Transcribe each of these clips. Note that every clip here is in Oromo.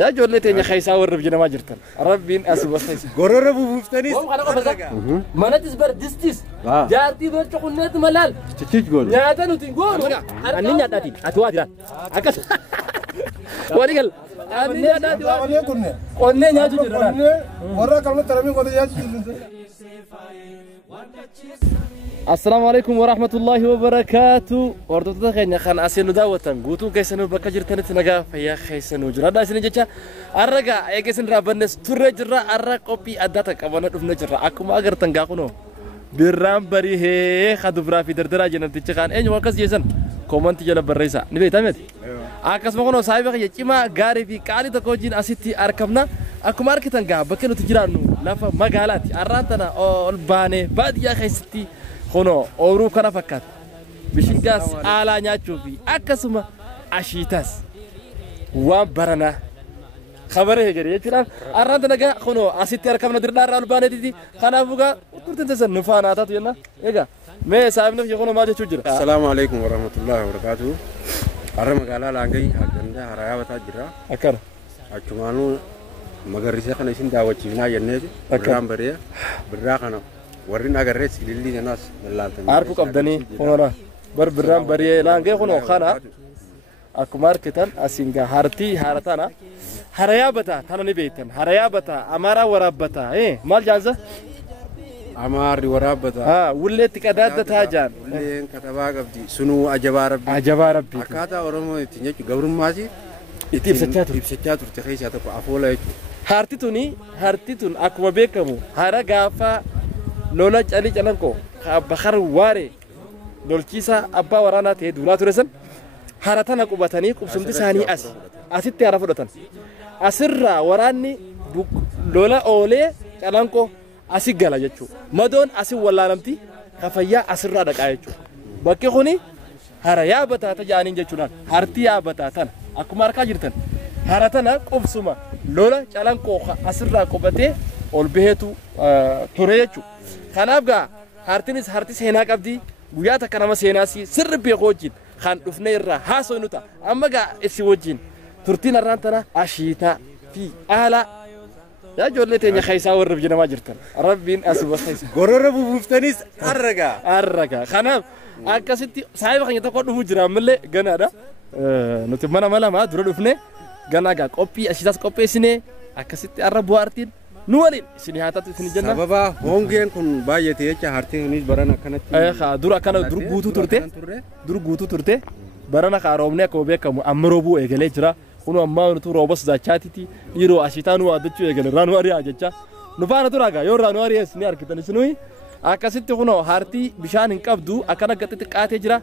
يا جولتي يا خيسا ورب جنا ما جرتن ربين اسب خيسا قرر بوفتنيس ما نتسبر دستيس جارتي برتقنات ملال تشيش قول يا تنو تنقول اني ناداتي اتواجد اكس وريقل اني ناداتي قلنا يا جرتن ورا كلمه ترمي قد يا السلام عليكم ورحمة الله وبركاته. وردت خينا خان أسينو داوتن قوتو كيسنو بكجر تنت نجا فيا خيسنو جرا داسين جتا أرجع يكسن رابنس ترجرا أرجع كوبي أداتك أبانا دفن جرا أكو ما أقدر تنجاكونو برام بري هي خدوبرا في دردرا جنن تيجان إيه نواكس جيسن كومنت جلا بريسا نبي تامد أكاس مكانو سايبك يجيما غاري في كالي تكوجين أسيتي أركبنا أكو ماركت تنجا بكنو تجرانو لافا مقالاتي أرانتنا أول باني بعد يا خيستي خنو أورو كنا فكات بشينجاس على نياتشوفي أكاسما أشيتاس وام برنا خبره هجري يجرا أرانت نجا خنو أسيتي أركبنا درنا رالبانة دي خنا فوقا كرتين تسن نفانا تاتو ينا إيجا ما سايبنا في خنو ما جت شجرة. السلام عليكم ورحمة الله وبركاته. أرم قالا لانجي هجرنا هرايا بتاجرا. أكر. أجمعانو مغرسة خنا يسين دعوة تجينا ينّي. برام بريا برا ورين أجرّيت اللي الناس ملالتني. أعرفك أبداني هنا برام بريا لانجي خنو خنا. أكو ماركتان أسينجا هارتانا هرايا بتا ثانا نبيتن هرايا بتا أمارا وراب بتا إيه مال جانزة أماري وراب بتا ولا تكادات تاجان ولا كتابة قبدي سنو أجبار ربي أكادا ورمو تنيجي قبرم ماشي يتيب سجاتور تخيش هتاكو أفولا يجو هارتيتون أكو بيكمو هارا غافا لولا جالي جالنكو بخار واري لولكيسا أبا ورانا تهدولا ترسن هارتانا كوباتاني كوبسمتي ساني أسيت تعرفوا دتان أسرّا وراني لولا أولي جالنكو أسيق جالا جتشو مدون أسي ولا نمتي خفيا أسرّا دكاي جتشو بكي خوني هرايا بتا تجانين جتشونان هارتيا بتا تان أكو ماركا جرتن هارتانا كوبسوما لولا جالنكو أسرّا كوباتي أول بهتو توريجو خنابجا هارتيس هنا كبدي وياتا كنما سيناسي سر بيقوجين خان دفنيرا هاسو نوتا أما جا إسيوجين ترتين الرانتنا أشيتا في أهلا يا جولتي يا خيسا ورب جنا ما جرتن ربين أسب خيسا قرر بوفتنيس أرجع خناب أكاسيتي سايب خنيا تقول هجرة ملة جنا ده نتمنى ملا ما درو دفنه جنا جا كوبي أشيتاس كوبي سنة أكاسيتي أرب بوارتين نوالين سني هاتا تسني جنا بابا هونجين كن بايتي يا هارتين نيش برانا كانت خا دورا كانوا دور غوتو ترتة برانا خارومنا كوبي كم أمروبو إجلي جرا كونو أما نتو روبس زاچاتي يرو أشيتانو أدتشو إجلي رانواري أجتشا نفانا تراجع يور رانواري سني أركتني سنوي أكاسيت كونو هارتي بيشان إنكابدو أكنا قتت كاتي جرا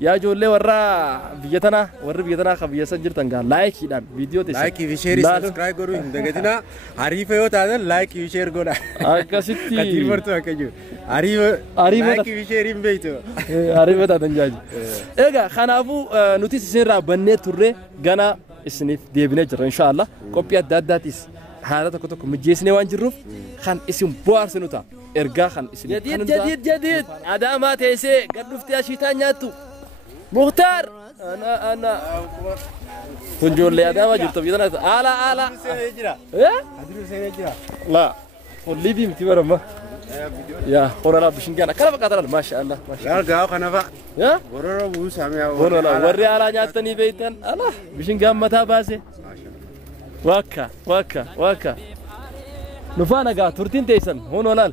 يا جولة ورا بيجتنا خبيه سنجر تنقال لايك يدان فيديو تيسي لايك وشير سبسكرايب كرو دعيتنا عارفه يو تادن لايك وشير كونا أكاسيتي كثير برتو أكجو عارف لايك وشير إم بيتو عارفه تادن جاج إيجا خنابو نوتيس سنرا بني توري غنا السنيف ديبني جرا إن شاء الله كوبيات داتيس هذا تكتو مجيسني وانجروف خان اسم بوار سنوتا إرجع خان اسم جديد عدامات هسه قد نفتي أشيتان ياتو مختار أنا تنجول لي هذا ما جبت بيدنا على إيه لا قولي بيم تبرم ما يا قرنا بشنجان كلا بقدر ما شاء الله لا جاو كنافة يا قرر بو سامي قرنا وري على جاتني بيتن الله بشنجان متى باسه واكا نفانا قا ترتين تيسن هون ولال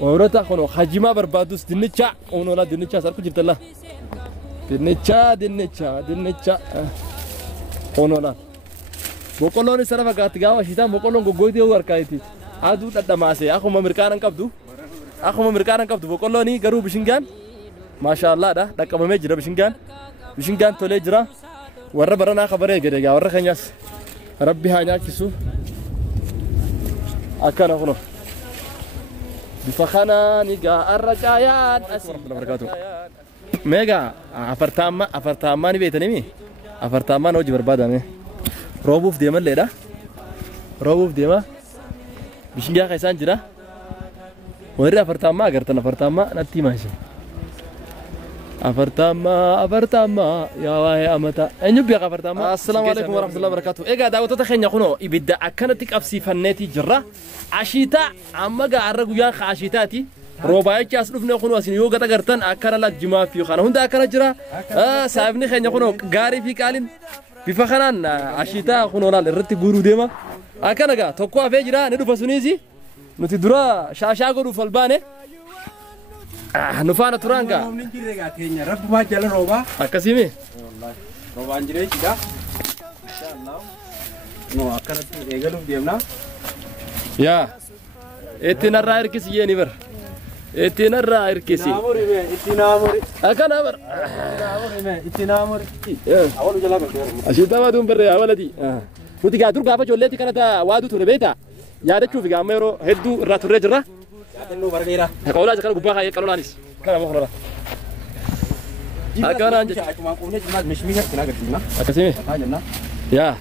ورتا خنو خجما بربادوس دنيتشا هون ولا دنيتشا سركو جبت الله دنيتشا هونولا بوكولوني سرفا كاتجاو شيتا بوكولون غوغويدي وركايتي ادو تدماسي اخو ممركانن كبدو بوكولوني غرو بشنغان ما شاء الله ده دكمه جرا بشنغان تولي جرا ور برنا خبره غدغا ور خنياس ربي هانيا كيسو اكن هونو بفخنا نيغا الرجايات اسلام بركاته ميجا أفرتاما نبيتني مي أفرتاما نوجي بربادا مي روبوف ديما ليدا روبوف ديما بيشنجا خيسان جرا ورا أفرتاما أقرتنا أفرتاما نتي ماشي أفرتاما يا واي أمتا أنيو بيا أفرتاما. السلام عليكم ورحمة الله وبركاته. إيه قاعد أوتو تخين يخونو يبدأ أكنتك أفسي فنتي جرة عشيتا عما قاعد رجويان خاشيتاتي روباي كاس نفني يخونو أسين يوغا تقرتن أكنا لا جماع فيه خانه هندا أكنا جرا سايبني خين يخونو غاري في كالين بفخنان عشيتا خونو نال رتي غورو ديما أكنا قا تقوى في جرا ندو فسونيزي نتدرا شاشا غورو فالبانه نفانا ترانكا رب ما جل روبا أكاسيمي والله روبا انجري كده ان شاء الله نو اكرت ايغلو ديمنا يا اتنا الراير كيسي ينيبر اتنا الراير كيسي ناموري مي اتناموري أكان أمر ناموري مي اتناموري اول جلا بخير أشيدا ما دوم برا يا ولدي نتي قادر قافة جولتي كانت وادو تربيتا يا رجل في جاميرو هدو راتوري جرا انو برغيرا كولا جكان غبا هاي كلولانيس كان مخرلا أكان أنج ما قولنا جماعة مش مية كنا قدينا أكاسيمي تاجنا يا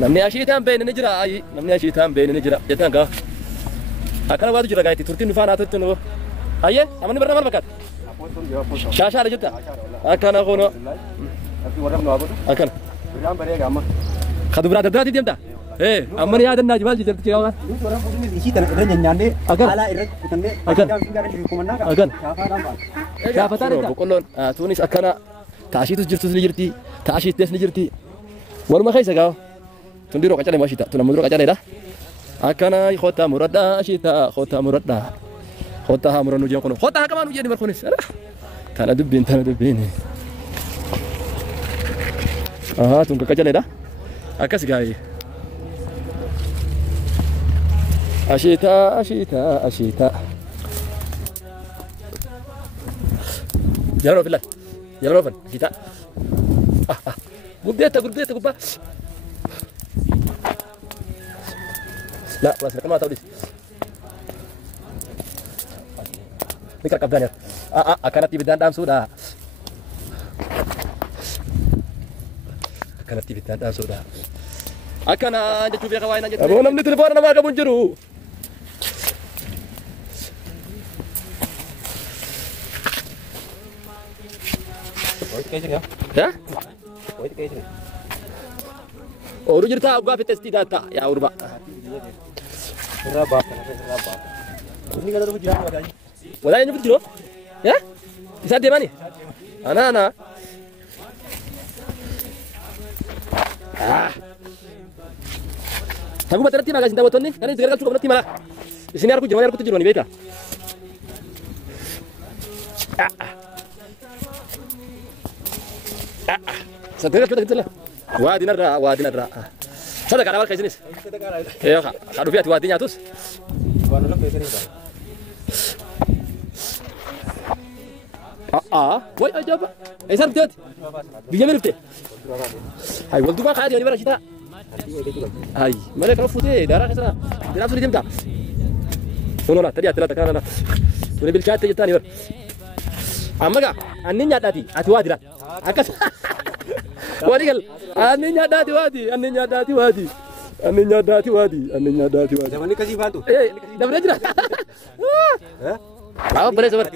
نمني أشيتان بين نجرا أي نمني أشيتان بين نجرا جتان كا أكان وادو جرا قايتي ترتين نفانا تتنو أيه أمني برا مال بكات شاشة على جتا أكان أخونا أكان برام بريغا ما خدو برا تدرا تيجي متى إيه أمني هذا الناجبال جت تجاوز orang putih isi tanah nyande Akan. ala irek kutanne Akan. kumana Akan. siapa nama شافت أنا بقولون تونس أكنا تعشيت جرت نجرتي تعشيت ناس نجرتي ورما خيسة قاو تنديرو كجالي ما شيتا تنام مدرو كجالي ده أكنا خطة مردا شيتا خطة مردا خطة مرن نجيم كنو خطة كمان نجيم مركونيس تانا دبين تونك كجالي ده أكاس قاي أشيتا يلا روفن يلا روفن شيتا قبيتا قبا لا بس كمان توديس نكر كابدانير أكانت تبدان دام سودا أكانت تبدان دام سودا أكانا جتوا بيا كواينا جتوا أبو نمني تلفون أنا ما كابون جرو ya oh lu cerita gua fites tidak tak ya urba berapa ini kalau lu jiran wadanya wadanya nyebut jiro ya bisa dia mana anak aku mati nanti magasin tahu nih karena sekarang cukup nanti malah di sini aku jiro nih beda صدقت كده قلت له وادي نرى صدق على بالك يا ايوه خدوا فيها وادي نياتوس وي اجاب اي صار بتات بيجمل بتات هاي ولدو ما قاعد يعني برا شتاء هاي مالك رفوتي دارا خسرا بنفس اللي جمتا لا تريا ثلاثه كان انا وني بالشات تجي ثاني امغا اني نياتاتي اتوادي لا اكس وادي قال اني نياتاتي وادي zaman ini kasih bantu dah boleh jelas boleh sabar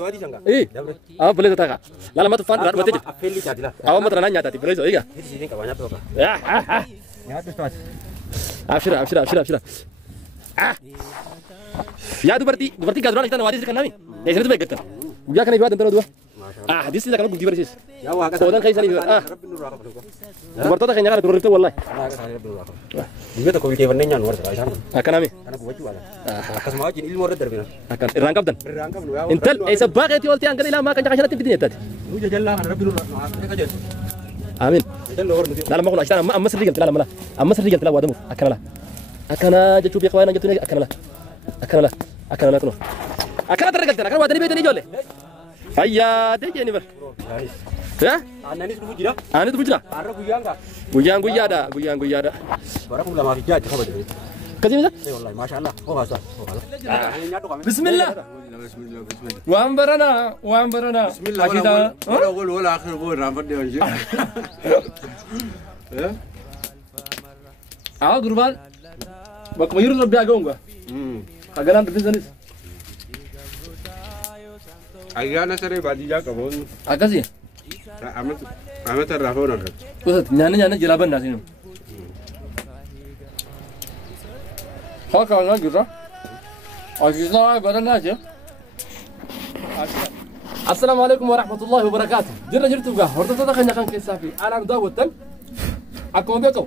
boleh tak lama tu fan buat aja afeli jadilah awak mau nanya tadi boleh so iya di sini kawannya tuh Kak ya terus Mas abshir ya tu berarti gaduhan kita nawadi kan nami dari sini tu baik kan dia kan ibadah antara dua di sini kan bukti bersis ya wah kan sodan kaisa ni berarti tak kayaknya kan turun itu wallahi juga tak kau bikin warnanya luar biasa akan nami karena gua juga akan semua jadi ilmu order benar akan rangkap dan berangkap intel sebab itu ulti angkat ilmu akan jangan nanti tadi lu jalan Rabbi nur aja amin dalam aku nak amma sering telah malah amma sering telah wadamu akan aja cubi kawan aja tu akan kuno akan tergal telah kan wadani bedani jole ayya deh ni ber ya anani tu bujira ani tu bujira arah guyang kak guyang ada baru aku lama kerja coba jadi kasih ni wallahi masyaallah oh masya bismillah wa ambarana bismillah wala akhir gol rapat dia anjir gurbal bak mayur rabbi agong gua kagalan business ayyaana saree baadiyyaa qabuun Akkasii. amata irraa foon argatu. Kusatti nyaanni jira bannaa sinu. Haka na jira. Ajisa badana je. Assalamu alaikum warahmatullahi wabarakatuh. Jirtu ga horta kan kan kesafi. Ana dawatan. Akkuma beeku.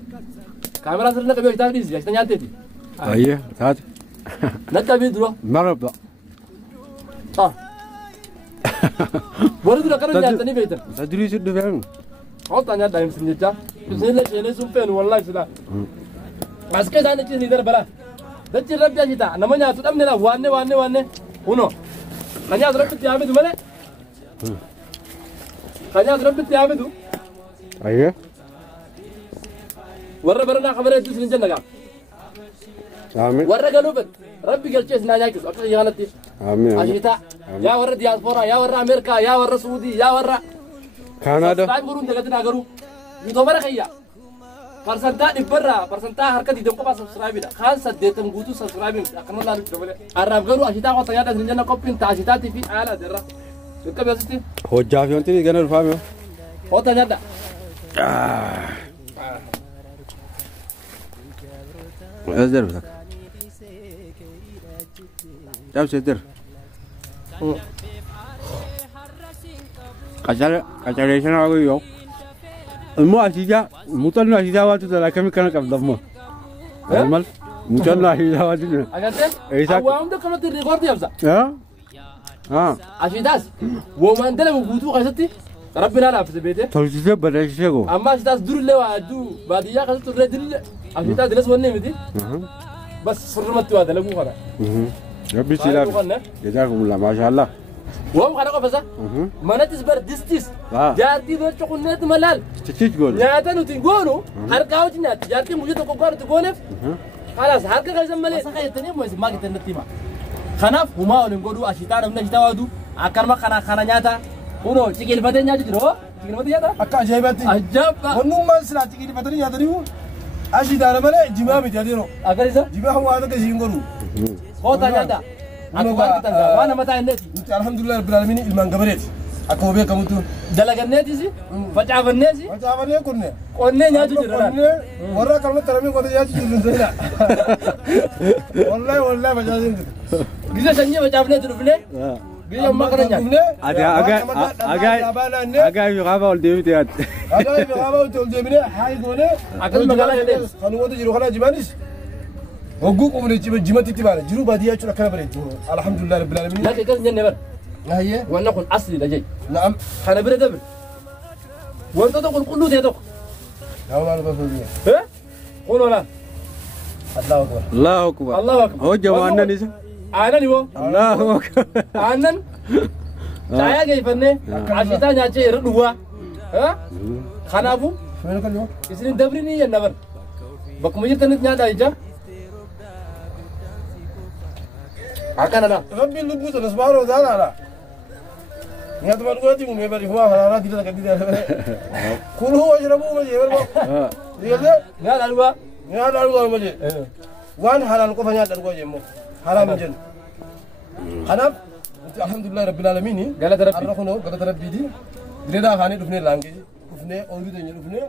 Kaamera sirna qabe itaaf dhiisi jecha nyaateeti. Ayya taate. Nakka biduro. Maraba. Ah. Bori dura kana nyaatanii beektan. Sadrii siddu fe'an. Hota nyaata imsin jecha. Bismillah sheenee sun feenu wallahi sila. Aske isaanii ciisni darbala. Dachi rabbi ajita nama nyaatu dhabne la waanne. Uno. Kan nyaatu rabbitti yaamitu malee. Kan nyaatu rabbitti yaamitu. Ayya. Warra baranaa kabaree itti sin jenna gaa. Aamin. Warra galuu fed rabbi galchee isin nyaachisu akka yaanatti. Aamin. Ashita yaa warra diyaaspoora yaa warra Ameerikaa yaa warra Suudii yaa warra Kaanaada. Saayib guruun dagatin agaruu. Yutoo bara kayya. Parsantaa dhibbarraa parsantaa harka diidam qofaa sabsiraayibidha. Kaan saddeetan guutuu sabsiraayibin akkana laalu dabale. Arraaf garuu ashitaa qotta nyaata isin jenna qophiin ta'a ashitaatii fi haala dirra. Bakka beesitti. Hojjaa fi wanti gana dhufaame. Qotta nyaadha. Azder bak. Dabsedir. Kaçarışına ağıyor yok. Mu aşıca, mutanın aşıca var tutar, akemi kana kaptım mı? Normal. Mutanın aşıca var tutar. Agarte? Eysak. Awwaamda kanatti rekoordi yabsa. Ya? Ha. Ashitaas woomaan dalagu guutuu keessatti rabbina laafise beete. Tolchise badachise go. Amma ashitaas durillee waa hedduu baadiyyaa keessatti turre dille ashitaa dilas wanne miti. Bas sirrumatti waa dalaguu kana. Rabbi silaaf. Jazakumullah maashaallah. Woom kana qofasa. Manattis bar distis. Jaartii barca qunneetti malaal. Ciccit goone. Nyaata nuti goonu harkaa hojii nyaatti. Jaartii mujii tokko goonatti gooneef. Kalaas harka keessan malee saqa jettanii immoo isin maa gettan natti hima. Kanaaf humaa waliin godhuu ashitaa namni ashitaa waadu akkanuma kana nyaata. Kunoo ciqilfatee nyaatu jiru hoo? Ciqilfatee nyaata? Akka ajaa'ibaatti. Ajaa'iba. Wannummaan silaa ciqilfatanii nyaatanii ashiitaadha malee jimaa miti adiiroo. Agarisa? Jimaa waan akka isiin godhu. Koota nyaata. Akkuma argitan waan namataa hinneeti. Nuti alhamdulillah rabbil alamin ilmaan gabareeti. Akkuma beekamutti. Dalaganneetisi facaafanneesi. Facaafannee kunne. Qonnee nyaatu jirra. Qonnee warra kalma taramee qotee nyaatu jirru ta'edha. Wallahi facaafnee jiru. Gisa sanyii facaafneetu dhufnee. Biyya ammaa kana nyaatu. Agaa fi qaaba ol deemite yaadde. Agaa fi qaaba ol deemine haayi goone. Akkas magaalaa jedhee. Kan wanta jiru kana jimaanis. Hogguu qubne jimatti itti baana. Jiru baadiyyaa jechuun akkana bareedu. Alhamdulillah rabbil alamin. Nyaata akkas jenne bar. Hayyee. Wanna kun asliidha jee. Na'am. Kana bira dabre. Wantoota qulqulluu ta'e tokko. Hawlaan baasuudhi. Kun olaan. Allahu akbar. Allahu akbar. Allahu akbar. Hojja waannan isa. Aannan immoo. Allahu akbar. Aannan. Caayaa geeffannee ashitaa nyaachee irra dhuwaa. Kanaafuu Shemeen kan yoo. isin dabri ni yenna bar. Bakkuma jirtanitti nyaataa ija. Akkanadha. Rabbiin lubbuu sana subhaanahu wa ta'aala. Nyaata dhugaatii uumee bari humaa hararaa dida kan dida. Kuluu washrabuu malee barbaadu. Digalee Nyaata dhugaa. nyaata dhugaa malee. Waan halaal qofa nyaata dhugaa jemmoo. Haraam hin jennu. Kanaaf nuti alhamdulillah rabbil alamin Galata rabbii. har'a kunoo galata rabbiiti. Direedaa kaanii dhufnee laangee dhufnee ooyiruu teenya dhufnee